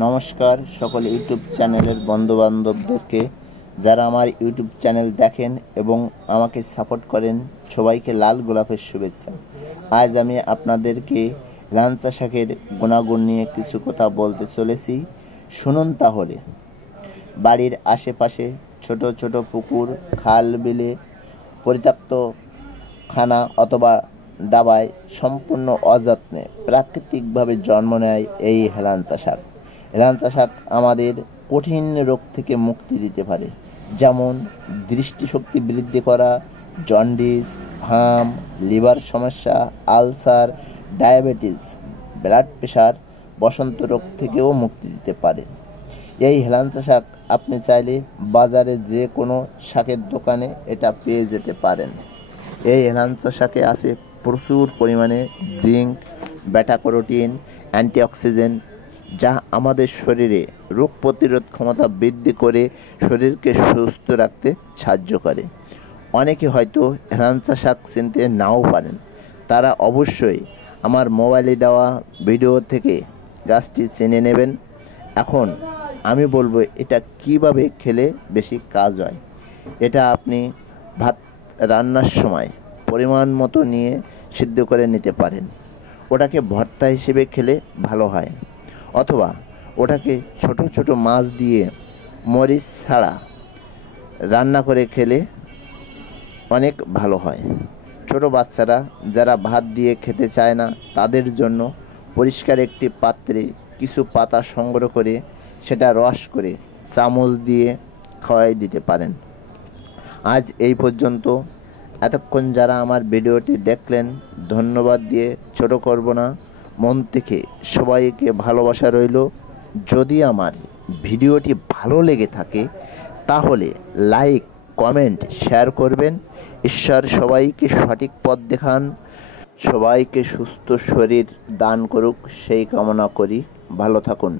নমস্কার সকল ইউটিউব চ্যানেলের বন্ধুবান্ধবদেরকে যারা আমার ইউটিউব চ্যানেল দেখেন এবং আমাকে সাপোর্ট করেন, সবাইকে লাল গোলাপের শুভেচ্ছা। আজ আমি আপনাদেরকে লাঞ্চা শাকের গুণাগুণ নিয়ে কিছু কথা বলতে চলেছি, শুনুন তাহলে। বাড়ির আশেপাশে ছোট ছোট পুকুর, খাল, বিলে, পরিত্যক্ত খানা অথবা ডাবায় সম্পূর্ণ অযত্নে প্রাকৃতিকভাবে জন্ম নেয় এই হেলাঞ্চা শাক। হেলাঞ্চা শাক আমাদের কঠিন রোগ থেকে মুক্তি দিতে পারে, যেমন দৃষ্টিশক্তি বৃদ্ধি করা, জন্ডিস, ঘাম, লিভার সমস্যা, আলসার, ডায়াবেটিস, ব্লাড প্রেশার, বসন্ত রোগ থেকেও মুক্তি দিতে পারে। এই হেলাঞ্চা শাক আপনি চাইলে বাজারে যে কোনো শাকের দোকানে এটা পেয়ে যেতে পারেন। এই হেলাঞ্চা শাকে আছে প্রচুর পরিমাণে জিঙ্ক, বেটা ক্যারোটিন, অ্যান্টিঅক্সিডেন্ট, যা আমাদের শরীরে রোগ প্রতিরোধ ক্ষমতা বৃদ্ধি করে শরীরকে সুস্থ রাখতে সাহায্য করে। অনেকে হয়তো হেলাঞ্চা শাক চিনতে নাও পারেন, তারা অবশ্যই আমার মোবাইলে দেওয়া ভিডিও থেকে গাছটি চিনে নেবেন। এখন আমি বলবো এটা কিভাবে খেলে বেশি কাজ হয়। এটা আপনি ভাত রান্নার সময় পরিমাণ মতো নিয়ে সিদ্ধ করে নিতে পারেন। ওটাকে ভর্তা হিসেবে খেলে ভালো হয়, অথবা ওটাকে ছোট ছোট মাছ দিয়ে মরিচ ছাড়া রান্না করে খেলে অনেক ভালো হয়। ছোট বাচ্চারা যারা ভাত দিয়ে খেতে চায় না, তাদের জন্য পরিষ্কার একটি পাত্রে কিছু পাতা সংগ্রহ করে সেটা রস করে চামচ দিয়ে খাওয়াই দিতে পারেন। আজ এই পর্যন্ত। এতক্ষণ যারা আমার ভিডিওটি দেখলেন, ধন্যবাদ দিয়ে ছোট করব না, মন থেকে সবাইকে ভালোবাসা রইল। যদি আমার ভিডিওটি ভালো লেগে থাকে তাহলে লাইক, কমেন্ট, শেয়ার করবেন। ঈশ্বর সবাইকে সঠিক পথ দেখান, সবাইকে সুস্থ শরীর দান করুক, সেই কামনা করি। ভালো থাকুন।